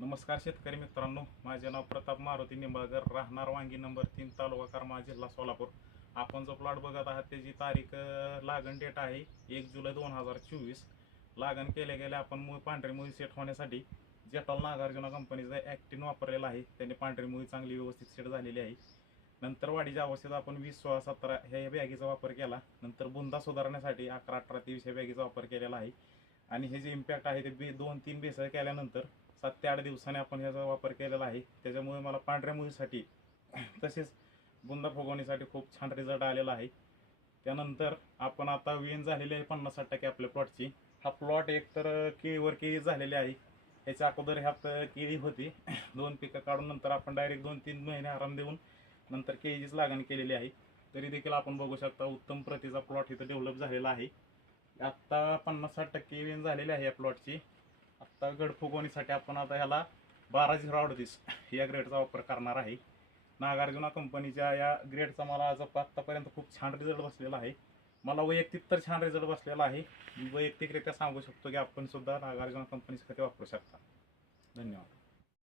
नमस्कार शेतकरी मित्रांनो. माझे नाव प्रताप मारुती निंबाळकर. राहणार वांगी नंबर तीन तालुका करमाळा जिल्हा सोलापूर. आपण जो प्लॉट बघत आहात त्याची तारीख लागण डेट आहे एक जुलै दोन हजार चोवीस. लागण केल्या गेल्या आपण मूळ पांढरी मुळी सेट होण्यासाठी जेटॉल नागार्जुना कंपनीचा ॲक्टिन वापरलेला आहे. त्याने पांढरी मुळी चांगली व्यवस्थित सेट झालेली आहे. नंतर वाढीच्या अवस्थेत आपण वीस सोळा सतरा ह्या बॅगीचा वापर केला. नंतर बुंदा सुधारण्यासाठी अकरा अठरा तेवीस ह्या बॅगीचा वापर केलेला आहे. आणि हे जे इम्पॅक्ट आहे ते बे दोन तीन बेसळ केल्यानंतर सात ते आठ दिवसांनी आपण ह्याचा वापर केलेला आहे. त्याच्यामुळे मला पांढऱ्या मुळीसाठी तसेच बुंदा फुगवणीसाठी खूप छान रिझल्ट आलेला आहे. त्यानंतर आपण आता वेन झालेली आहे पन्नास साठ टक्के आपल्या प्लॉटची हा प्लॉट एकतर केळीवर केळी झालेली आहे. याच्या अगोदर ह्यात केळी होती. दोन पिकं काढून नंतर आपण डायरेक्ट दोन तीन महिने आराम देऊन नंतर केळीचीच लागण केलेली आहे. तरी देखील आपण बघू शकता उत्तम प्रतीचा प्लॉट इथं डेव्हलप झालेला आहे. आत्ता पन्नास साठ टक्के वेन झालेली आहे या प्लॉटची आत्ता गडफुगवणीसाठी आपण आता ह्याला बारा झिरो अडतीस या ग्रेडचा वापर करणार आहे. नागार्जुना कंपनीच्या या ग्रेडचा मला आज आत्तापर्यंत खूप छान रिझल्ट बसलेला आहे. मला वैयक्तिक तर छान रिझल्ट बसलेला आहे. वैयक्तिकरित्या सांगू शकतो की आपण सुद्धा नागार्जुना कंपनीचे खते वापरू शकता. धन्यवाद.